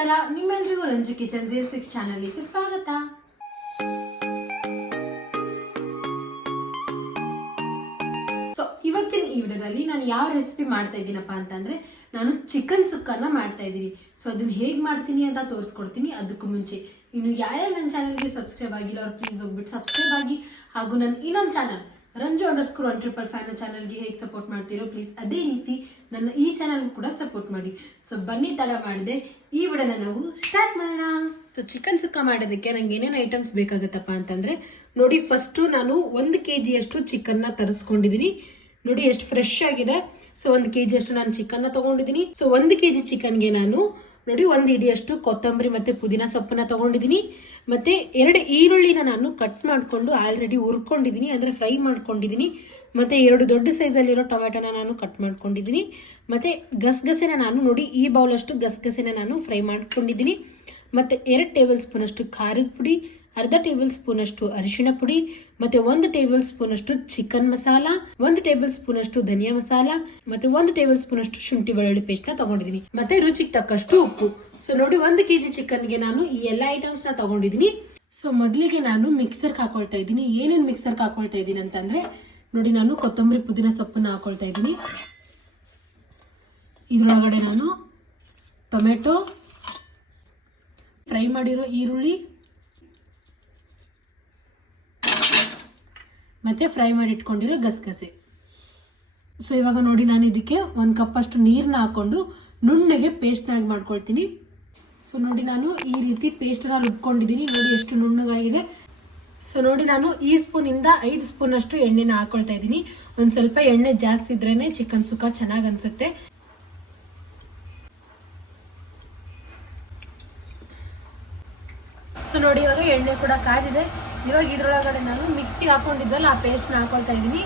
ನಮಸ್ಕಾರ, ನಿಮ್ಮೆಲ್ರಿಗೂ Ranju kitchen zero six ಚಾನಲ್ಗೆ ಸ್ವಾಗತ. ಸೊ ಇವತ್ತಿನ ಈ ವಿಡಿಯೋದಲ್ಲಿ ನಾನು ಯಾವ ರೆಸಿಪಿ ಮಾಡ್ತಾ ಇದ್ದೀನಪ್ಪ ಅಂತಂದ್ರೆ, ನಾನು ಚಿಕನ್ ಸುಕ್ಕನ್ನ ಮಾಡ್ತಾ ಇದ್ದೀನಿ. ಸೊ ಅದನ್ನ ಹೇಗೆ ಮಾಡ್ತೀನಿ ಅಂತ ತೋರಿಸ್ಕೊಡ್ತೀನಿ ಅದಕ್ಕೂ ಮುಂಚೆ. ಇನ್ನು ಯಾರ್ಯಾರು ನನ್ನ ಚಾನಲ್ಗೆ ಸಬ್ಸ್ಕ್ರೈಬ್ ಆಗಿಲ್ಲ ಅವ್ರು ಪ್ಲೀಸ್ ಹೋಗ್ಬಿಟ್ಟು ಸಬ್ಸ್ಕ್ರೈಬ್ ಆಗಿ. ಹಾಗೂ ನನ್ನ ಇನ್ನೊಂದು channel, Ranju underscore one triple five ಚಾನಲ್ಗೆ ಹೇಗೆ ಸಪೋರ್ಟ್ ಮಾಡ್ತೀರೋ ಪ್ಲೀಸ್ ಅದೇ ರೀತಿ ನನ್ನ ಈ ಚಾನಲ್ ಕೂಡ ಸಪೋರ್ಟ್ ಮಾಡಿ. ಸೊ ಬನ್ನಿ ತಡ ಮಾಡಿದೆ. ಈ ವಿಡಿಯೋನ ನಾವು ಸ್ಟಾರ್ಟ್ ಮಾಡೋಣ. ಸೊ ಚಿಕನ್ ಸುಕ್ಕ ಮಾಡೋದಕ್ಕೆ ನಂಗೆ ಏನೇನು ಐಟಮ್ಸ್ ಬೇಕಾಗುತ್ತಪ್ಪ ಅಂತಂದ್ರೆ, ನೋಡಿ ಫಸ್ಟು ನಾನು ಒಂದು ಕೆ ಜಿಯಷ್ಟು ಚಿಕನ್ನ ತರಿಸ್ಕೊಂಡಿದ್ದೀನಿ ನೋಡಿ ಎಷ್ಟು ಫ್ರೆಶ್ ಆಗಿದೆ. ಸೊ ಒಂದು ಕೆ ಜಿಯಷ್ಟು ನಾನು ಚಿಕನ್ನ ತಗೊಂಡಿದ್ದೀನಿ ಸೊ ಒಂದು ಕೆ ಜಿ ಚಿಕನ್ಗೆ ನಾನು ನೋಡಿ ಒಂದು ಇಡಿಯಷ್ಟು ಕೊತ್ತಂಬರಿ ಮತ್ತೆ ಪುದೀನ ಸೊಪ್ಪನ್ನ ತಗೊಂಡಿದ್ದೀನಿ ಮತ್ತೆ ಎರಡು ಈರುಳ್ಳಿನ ನಾನು ಕಟ್ ಮಾಡಿಕೊಂಡು ಆಲ್ರೆಡಿ ಹುರ್ಕೊಂಡಿದ್ದೀನಿ ಅಂದರೆ ಫ್ರೈ ಮಾಡ್ಕೊಂಡಿದ್ದೀನಿ ಮತ್ತೆ ಎರಡು ದೊಡ್ಡ ಸೈಜಲ್ಲಿರೋ ಟೊಮೆಟೊನ ನಾನು ಕಟ್ ಮಾಡ್ಕೊಂಡಿದ್ದೀನಿ ಮತ್ತೆ ಗಸಗಸೆನ ನಾನು ನೋಡಿ, ಈ ಬೌಲಷ್ಟು ಗಸಗಸೆನ ನಾನು ಫ್ರೈ ಮಾಡ್ಕೊಂಡಿದ್ದೀನಿ ಮತ್ತೆ ಎರಡು ಟೇಬಲ್ ಸ್ಪೂನ್ ಅಷ್ಟು ಖಾರದ ಪುಡಿ ಅರ್ಧ ಟೇಬಲ್ ಸ್ಪೂನ್ ಅಷ್ಟು ಅರಿಶಿಣ ಪುಡಿ, ಮತ್ತೆ ಒಂದು ಟೇಬಲ್ ಸ್ಪೂನ್ ಅಷ್ಟು ಚಿಕನ್ ಮಸಾಲ, ಒಂದು ಟೇಬಲ್ ಸ್ಪೂನ್ ಅಷ್ಟು ಧನಿಯಾ ಮಸಾಲ, ಮತ್ತೆ ಒಂದು ಟೇಬಲ್ ಸ್ಪೂನ್ ಅಷ್ಟು ಶುಂಠಿ ಬೆಳ್ಳುಳ್ಳಿ ಪೇಸ್ಟ್ನ ತಗೊಂಡಿದ್ದೀನಿ. ಮತ್ತೆ ರುಚಿಗೆ ತಕ್ಕಷ್ಟು ಉಪ್ಪು. ಸೊ ನೋಡಿ, ಒಂದು ಕೆಜಿ ಚಿಕನ್ಗೆ ನಾನು ಈ ಎಲ್ಲ ಐಟಮ್ಸ್ನ ತಗೊಂಡಿದ್ದೀನಿ. ಸೊ ಮೊದಲಿಗೆ ನಾನು ಮಿಕ್ಸರ್ ಹಾಕೊಳ್ತಾ ಇದ್ದೀನಿ. ಏನೇನು ಮಿಕ್ಸರ್ ಹಾಕೊಳ್ತಾ ಇದ್ದೀನಿ ಅಂತಂದರೆ, ನೋಡಿ, ನಾನು ಕೊತ್ತಂಬರಿ ಪುದೀನ ಸೊಪ್ಪನ್ನ ಹಾಕೊಳ್ತಾ ಇದ್ದೀನಿ. ಇದರೊಳಗಡೆ ನಾನು ಟೊಮೆಟೊ, ಫ್ರೈ ಮಾಡಿರೋ ಈರುಳ್ಳಿ ಮತ್ತೆ ಫ್ರೈ ಮಾಡಿ ಇಟ್ಕೊಂಡಿರೋ ಗಸಗಸೆ. ಸೊ ಇವಾಗ ನೋಡಿ ನಾನು ಇದಕ್ಕೆ ಒಂದು ಕಪ್ ಅಷ್ಟು ನೀರನ್ನ ಹಾಕೊಂಡು ನುಣ್ಣಗೆ ಪೇಸ್ಟ್ನಾಗಿ ಮಾಡ್ಕೊಳ್ತೀನಿ. ಸೊ ನೋಡಿ ನಾನು ಈ ರೀತಿ ಪೇಸ್ಟನ್ನು ರುಬ್ಕೊಂಡಿದ್ದೀನಿ. ನೋಡಿ ಎಷ್ಟು ನುಣ್ಣಗಾಗಿದೆ. ಸೊ ನೋಡಿ ನಾನು ಈ ಸ್ಪೂನಿಂದ ಐದು ಸ್ಪೂನ್ ಅಷ್ಟು ಎಣ್ಣೆನ ಹಾಕೊಳ್ತಾ ಇದ್ದೀನಿ. ಒಂದು ಸ್ವಲ್ಪ ಎಣ್ಣೆ ಜಾಸ್ತಿ ಇದ್ರೇನೆ ಚಿಕನ್ ಸುಕ್ಕ ಚೆನ್ನಾಗಿ ಅನ್ಸುತ್ತೆ. ಸೊ ನೋಡಿ ಇವಾಗ ಎಣ್ಣೆ ಕೂಡ ಕಾದಿದೆ. ಇವಾಗ ಇದ್ರೊಳಗಡೆ ನಾನು ಮಿಕ್ಸಿಗೆ ಹಾಕೊಂಡಿದ್ದಲ್ಲ ಆ ಪೇಸ್ಟ್ನ ಹಾಕೊಳ್ತಾ ಇದ್ದೀನಿ.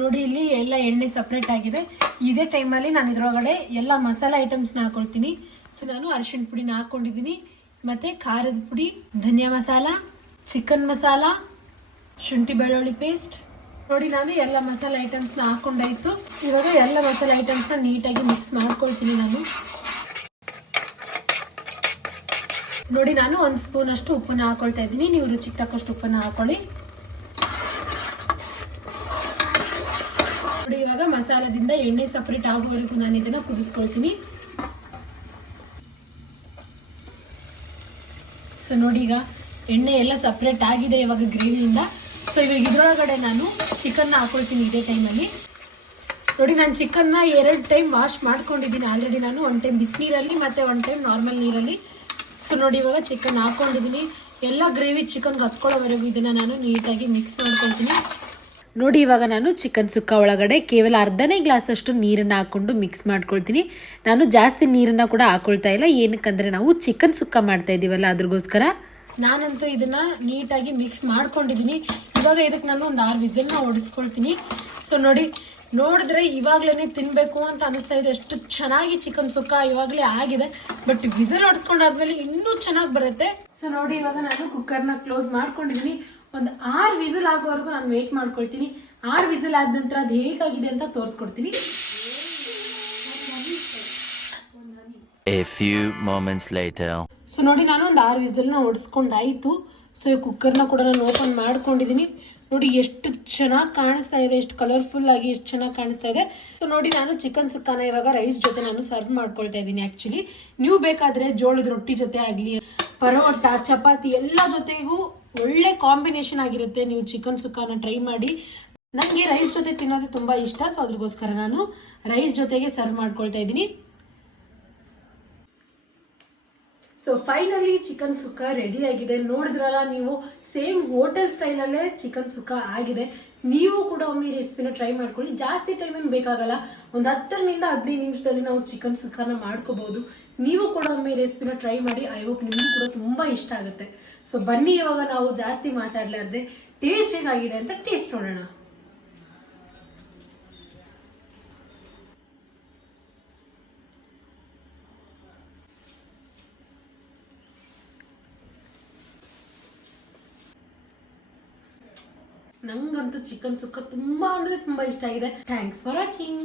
ನೋಡಿ ಇಲ್ಲಿ ಎಲ್ಲ ಎಣ್ಣೆ ಸಪ್ರೇಟ್ ಆಗಿದೆ. ಇದೇ ಟೈಮಲ್ಲಿ ನಾನು ಇದರೊಳಗಡೆ ಎಲ್ಲ ಮಸಾಲೆ ಐಟಮ್ಸ್ನ ಹಾಕೊಳ್ತೀನಿ. ಸೊ ನಾನು ಅರಿಶಿಣ ಪುಡಿನ ಹಾಕೊಂಡಿದ್ದೀನಿ. ಮತ್ತು ಖಾರದ ಪುಡಿ, ಧನಿಯಾ ಮಸಾಲ ಚಿಕನ್ ಮಸಾಲ, ಶುಂಠಿ ಬೆಳ್ಳುಳ್ಳಿ ಪೇಸ್ಟ್ ನೋಡಿ ನಾನು ಎಲ್ಲ ಮಸಾಲೆ ಐಟಮ್ಸ್ನ ಹಾಕೊಂಡಾಯ್ತು. ಇವಾಗ ಎಲ್ಲ ಮಸಾಲೆ ಐಟಮ್ಸ್ನ ನೀಟಾಗಿ ಮಿಕ್ಸ್ ಮಾಡ್ಕೊಳ್ತೀನಿ ನಾನು. ನೋಡಿ ನಾನು ಒಂದು ಸ್ಪೂನ್ ಅಷ್ಟು ಉಪ್ಪನ್ನ ಹಾಕೊಳ್ತಾ ಇದ್ದೀನಿ. ನೀವು ರುಚಿಗೆ ತಕ್ಕಷ್ಟು ಉಪ್ಪನ್ನ ಹಾಕೊಳ್ಳಿ. ನೋಡಿ ಇವಾಗ ಮಸಾಲದಿಂದ ಎಣ್ಣೆ ಸಪ್ರೇಟ್ ಆಗುವವರೆಗೂ ನಾನು ಇದನ್ನ ಕುದಿಸ್ಕೊಳ್ತೀನಿ. ಸೊ ನೋಡಿ ಈಗ ಎಣ್ಣೆ ಎಲ್ಲ ಸಪ್ರೇಟ್ ಆಗಿದೆ ಇವಾಗ ಗ್ರೇವಿಯಿಂದ ಸೊ, ಇವಾಗ ಇದ್ರೊಳಗಡೆ ನಾನು ಚಿಕನ್ನ ಹಾಕೊಳ್ತೀನಿ ಇದೇ ಟೈಮಲ್ಲಿ ನೋಡಿ, ನಾನು ಚಿಕನ್ನ ಎರಡು ಟೈಮ್ ವಾಶ್ ಮಾಡ್ಕೊಂಡಿದ್ದೀನಿ. ಆಲ್ರೆಡಿ ನಾನು ಒನ್ ಟೈಮ್ ಬಿಸಿನೀರಲ್ಲಿ ಮತ್ತು ಒನ್ ಟೈಮ್ ನಾರ್ಮಲ್ ನೀರಲ್ಲಿ. ಸೊ, ನೋಡಿ, ಇವಾಗ ಚಿಕನ್ ಹಾಕೊಂಡಿದ್ದೀನಿ. ಎಲ್ಲ ಗ್ರೇವಿ ಚಿಕನ್ಗೆ ಹತ್ಕೊಳ್ಳೋವರೆಗೂ ಇದನ್ನು ನಾನು ನೀಟಾಗಿ ಮಿಕ್ಸ್ ಮಾಡ್ಕೊಳ್ತೀನಿ. ನೋಡಿ, ಇವಾಗ ನಾನು ಚಿಕನ್ ಸುಕ್ಕ ಒಳಗಡೆ ಕೇವಲ ಅರ್ಧನೇ ಗ್ಲಾಸ್ ಅಷ್ಟು ನೀರನ್ನು ಹಾಕ್ಕೊಂಡು ಮಿಕ್ಸ್ ಮಾಡ್ಕೊಳ್ತೀನಿ. ನಾನು ಜಾಸ್ತಿ ನೀರನ್ನು ಕೂಡ ಹಾಕ್ಕೊಳ್ತಾ ಇಲ್ಲ. ಏನಕ್ಕಂದರೆ ನಾವು ಚಿಕನ್ ಸುಕ್ಕ ಮಾಡ್ತಾ ಇದ್ದೀವಲ್ಲ ಅದ್ರಗೋಸ್ಕರ. ನಾನಂತೂ ಇದನ್ನ ನೀಟಾಗಿ ಮಿಕ್ಸ್ ಮಾಡ್ಕೊಂಡಿದ್ದೀನಿ ಇವಾಗ ಇದಕ್ಕೆ ನಾನು ಒಂದು ಆರು ವಿಸಲ್ನ ಓಡಿಸ್ಕೊಳ್ತೀನಿ. ಸೊ ನೋಡಿ, ನೋಡಿದ್ರೆ ಇವಾಗ್ಲೇ ತಿನ್ಬೇಕು ಅಂತ ಅನಿಸ್ತಾ ಇದೆ. ಎಷ್ಟು ಚೆನ್ನಾಗಿ ಚಿಕನ್ ಸುಕ್ಕ ಇವಾಗಲೇ ಆಗಿದೆ. ಬಟ್ ವಿಸಲ್ ಹೊಡ್ಸ್ಕೊಂಡಾದ್ಮೇಲೆ ಇನ್ನೂ ಚೆನ್ನಾಗಿ ಬರುತ್ತೆ. ಸೊ ನೋಡಿ, ಇವಾಗ ನಾನು ಕುಕ್ಕರ್ನ ಕ್ಲೋಸ್ ಮಾಡ್ಕೊಂಡಿದ್ದೀನಿ ಒಂದು ಆರು ವಿಸಲ್ ಆಗೋವರೆಗೂ ನಾನು ವೇಟ್ ಮಾಡ್ಕೊಳ್ತೀನಿ. ಆರು ವಿಸಲ್ ಆದ ನಂತರ ಅದು ಹೇಗಾಗಿದೆ ಅಂತ ತೋರಿಸ್ಕೊಡ್ತೀನಿ. A few moments later. So ನೋಡಿ, ನಾನು ಒಂದು ಆರು ವಿಸಲ್ನ ಹೊಡಿಸ್ಕೊಂಡಾಯಿತು ಸೊ ಈ ಕುಕ್ಕರ್ನ ಕೂಡ ನಾನು ಓಪನ್ ಮಾಡ್ಕೊಂಡಿದ್ದೀನಿ ನೋಡಿ, ಎಷ್ಟು ಚೆನ್ನಾಗಿ ಕಾಣಿಸ್ತಾ ಇದೆ, ಎಷ್ಟು ಕಲರ್ಫುಲ್ ಆಗಿ ಎಷ್ಟು ಚೆನ್ನಾಗಿ ಕಾಣಿಸ್ತಾ ಇದೆ. ಸೊ ನೋಡಿ, ನಾನು ಚಿಕನ್ ಸುಕ್ಕಾನ ಇವಾಗ ರೈಸ್ ಜೊತೆ ನಾನು ಸರ್ವ್ ಮಾಡ್ಕೊಳ್ತಾ ಇದ್ದೀನಿ ಆ್ಯಕ್ಚುಲಿ ನೀವು ಬೇಕಾದರೆ ಜೋಳದ ರೊಟ್ಟಿ ಜೊತೆ ಆಗಲಿ, ಪರೋಟ, ಚಪಾತಿ ಎಲ್ಲ ಜೊತೆಗೂ ಒಳ್ಳೆ ಕಾಂಬಿನೇಷನ್ ಆಗಿರುತ್ತೆ. ನೀವು ಚಿಕನ್ ಸುಕ್ಕಾನ ಟ್ರೈ ಮಾಡಿ. ನನಗೆ ರೈಸ್ ಜೊತೆ ತಿನ್ನೋದು ತುಂಬ ಇಷ್ಟ. ಸೊ ಅದ್ರಗೋಸ್ಕರ ನಾನು ರೈಸ್ ಜೊತೆಗೆ ಸರ್ವ್ ಮಾಡ್ಕೊಳ್ತಾ ಇದ್ದೀನಿ so finally chicken sukka ready ಆಗಿದೆ. ನೋಡಿದ್ರಲ್ಲ ನೀವು ಸೇಮ್ ಹೋಟೆಲ್ ಸ್ಟೈಲಲ್ಲೇ ಚಿಕನ್ ಸುಕ್ಕ ಆಗಿದೆ. ನೀವು ಕೂಡ ಒಮ್ಮೆ ರೆಸಿಪಿನ ಟ್ರೈ ಮಾಡ್ಕೊಳ್ಳಿ. ಜಾಸ್ತಿ ಟೈಮ್ ಏನು ಬೇಕಾಗಲ್ಲ. ಒಂದು ಹತ್ತರಿಂದ ಹದಿನೈದು ನಿಮಿಷದಲ್ಲಿ ನಾವು ಚಿಕನ್ ಸುಕ್ಕನ ಮಾಡ್ಕೋಬಹುದು ನೀವು ಕೂಡ ಒಮ್ಮೆ ರೆಸಿಪಿನ ಟ್ರೈ ಮಾಡಿ. ಐ ಹೋಪ್ ನಿಮಗೂ ಕೂಡ ತುಂಬಾ ಇಷ್ಟ ಆಗುತ್ತೆ. ಸೊ ಬನ್ನಿ ಇವಾಗ ನಾವು ಜಾಸ್ತಿ ಮಾತಾಡ್ಲಾರ್ದೆ. ಟೇಸ್ಟ್ ಏನಾಗಿದೆ ಅಂತ ಟೇಸ್ಟ್ ನೋಡೋಣ. ನಂಗಂತೂ ಚಿಕನ್ ಸುಕ್ಕ ತುಂಬಾ ಅಂದ್ರೆ ತುಂಬಾ ಇಷ್ಟ ಆಗಿದೆ. Thanks for watching